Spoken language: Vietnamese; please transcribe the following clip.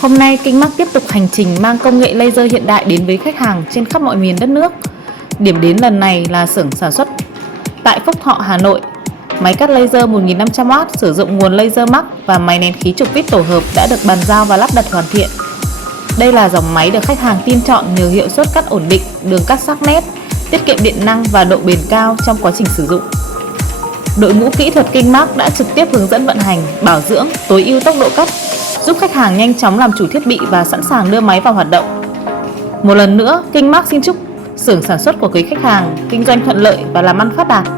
Hôm nay kingmac tiếp tục hành trình mang công nghệ laser hiện đại đến với khách hàng trên khắp mọi miền đất nước. Điểm đến lần này là xưởng sản xuất tại Phúc Thọ, Hà Nội. Máy cắt laser 1500W sử dụng nguồn laser mắc và máy nén khí trục vít tổ hợp đã được bàn giao và lắp đặt hoàn thiện. Đây là dòng máy được khách hàng tin chọn nhờ hiệu suất cắt ổn định, đường cắt sắc nét, tiết kiệm điện năng và độ bền cao trong quá trình sử dụng. Đội ngũ kỹ thuật kingmac đã trực tiếp hướng dẫn vận hành, bảo dưỡng, tối ưu tốc độ cắt, giúp khách hàng nhanh chóng làm chủ thiết bị và sẵn sàng đưa máy vào hoạt động. Một lần nữa, kingmac xin chúc xưởng sản xuất của quý khách hàng kinh doanh thuận lợi và làm ăn phát đạt.